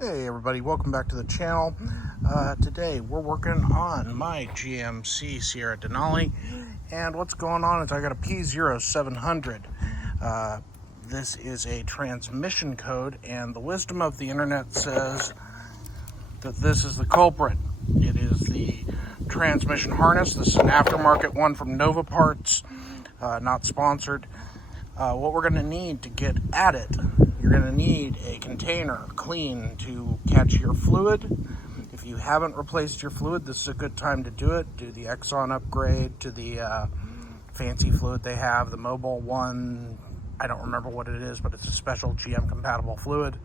Hey everybody, welcome back to the channel. Today we're working on my GMC Sierra Denali, and what's going on is I got a p0700. This is a transmission code, and the wisdom of the internet says that this is the culprit. It is the transmission harness. This is an aftermarket one from Nova Parts, not sponsored. What we're going to need to get at it, you're going to need a container clean to catch your fluid. If you haven't replaced your fluid, this is a good time to do it. Do the Exxon upgrade to the fancy fluid they have, the mobile one. I don't remember what it is, but it's a special GM compatible fluid.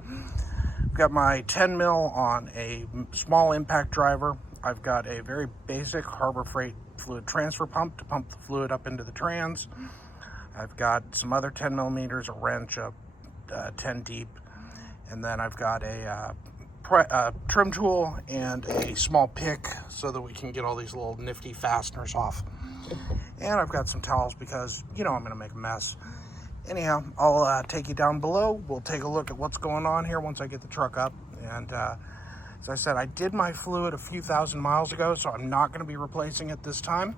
I've got my 10 mil on a small impact driver. I've got a very basic Harbor Freight fluid transfer pump to pump the fluid up into the trans. I've got some other 10 millimeters, a wrench, a 10 deep, and then I've got a trim tool and a small pick so that we can get all these little nifty fasteners off. And I've got some towels because, I'm going to make a mess. Anyhow, I'll take you down below. We'll take a look at what's going on here once I get the truck up. And as I said, I did my fluid a few thousand miles ago, so I'm not going to be replacing it this time.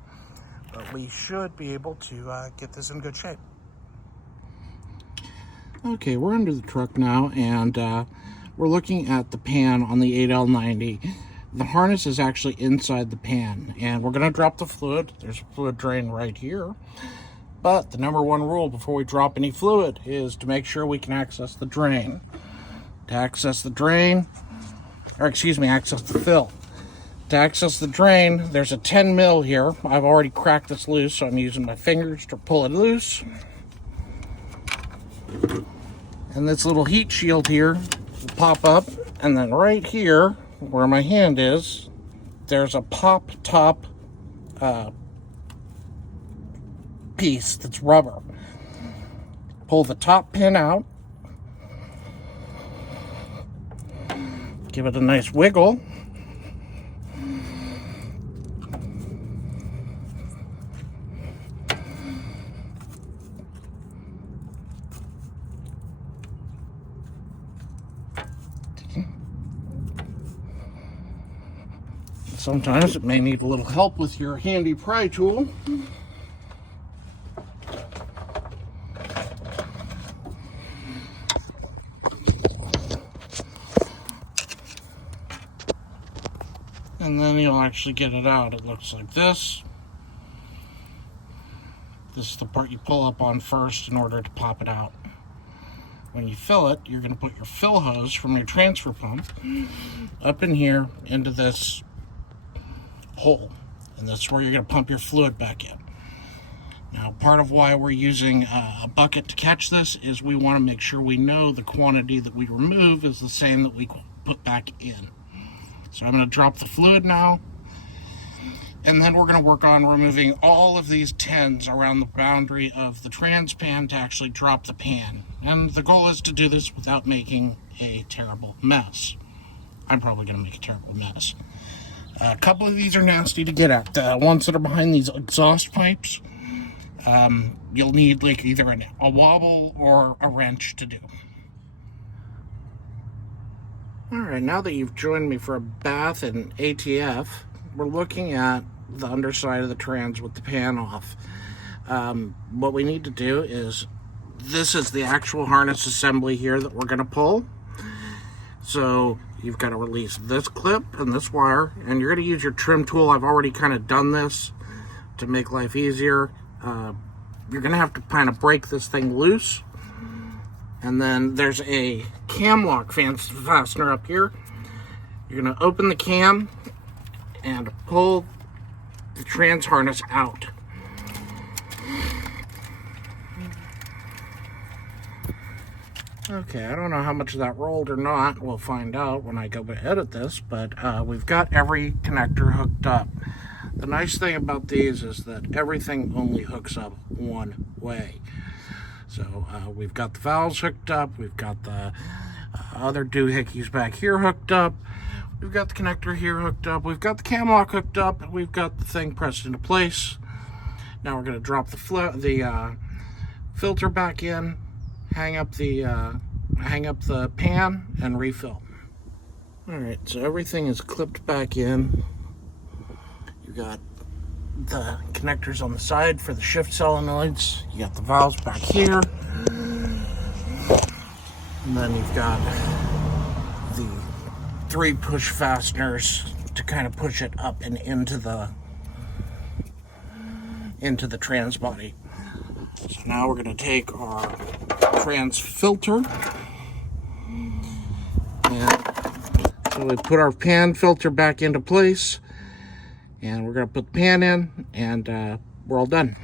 But we should be able to get this in good shape. Okay, we're under the truck now, and we're looking at the pan on the 8L90. The harness is actually inside the pan, and we're going to drop the fluid. There's a fluid drain right here. But the number one rule before we drop any fluid is to make sure we can access the drain. To access the drain, access the fill. To access the drain, there's a 10 mil here. I've already cracked this loose, so I'm using my fingers to pull it loose. And this little heat shield here will pop up, and then right here, where my hand is, there's a pop top piece that's rubber. Pull the top pin out. Give it a nice wiggle. Sometimes it may need a little help with your handy pry tool. And then you'll actually get it out. It looks like this. This is the part you pull up on first in order to pop it out. When you fill it, you're going to put your fill hose from your transfer pump up in here into this hole, and that's where you're going to pump your fluid back in. Now, part of why we're using a bucket to catch this is we want to make sure we know the quantity that we remove is the same that we put back in. So I'm going to drop the fluid now, and then we're going to work on removing all of these tins around the boundary of the trans pan to actually drop the pan. And the goal is to do this without making a terrible mess. I'm probably going to make a terrible mess. A couple of these are nasty to get at. The ones that are behind these exhaust pipes, you'll need like either a wobble or a wrench to do. Alright, now that you've joined me for a bath in ATF, we're looking at the underside of the trans with the pan off. What we need to do is, this is the actual harness assembly here that we're going to pull. So you've got to release this clip and this wire, and you're going to use your trim tool. I've already kind of done this to make life easier. You're going to have to kind of break this thing loose. And then there's a cam lock fastener up here. You're going to open the cam and pull the trans harness out. Okay, I don't know how much of that rolled or not. We'll find out when I go to edit this, but we've got every connector hooked up. The nice thing about these is that everything only hooks up one way. So we've got the valves hooked up, we've got the other doohickeys back here hooked up, we've got the connector here hooked up, we've got the cam lock hooked up, and we've got the thing pressed into place. Now we're going to drop the filter back in, hang up the pan, and refill. Alright, so everything is clipped back in. You got the connectors on the side for the shift solenoids. You got the valves back here. And then you've got the 3 push fasteners to kind of push it up and into the trans body. So now we're going to take our trans filter, and so we put our pan filter back into place, and we're going to put the pan in, and we're all done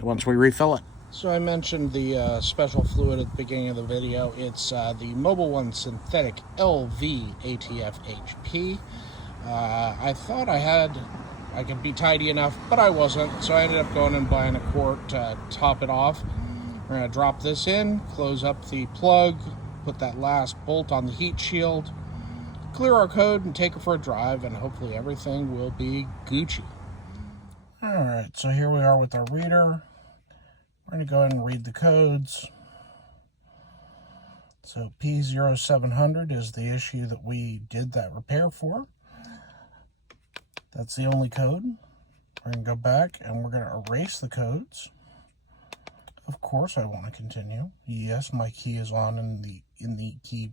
once we refill it. So I mentioned the special fluid at the beginning of the video. It's the Mobil 1 Synthetic LV ATF HP. I thought I could be tidy enough, but I wasn't, so I ended up going and buying a quart to top it off. We're going to drop this in, close up the plug, put that last bolt on the heat shield, clear our code, and take it for a drive, and hopefully everything will be Gucci. Alright, so here we are with our reader. We're going to go ahead and read the codes. So p0700 is the issue that we did that repair for. That's the only code. We're going to go back and we're going to erase the codes. Of course I want to continue. Yes, my key is on in the key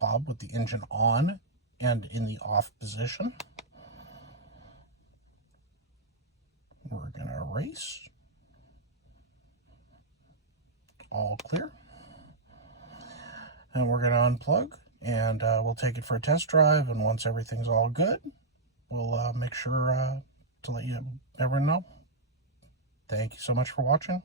fob with the engine on and in the off position. We're going to erase. All clear. And we're going to unplug, and we'll take it for a test drive, and once everything's all good, we'll make sure to let everyone know. Thank you so much for watching.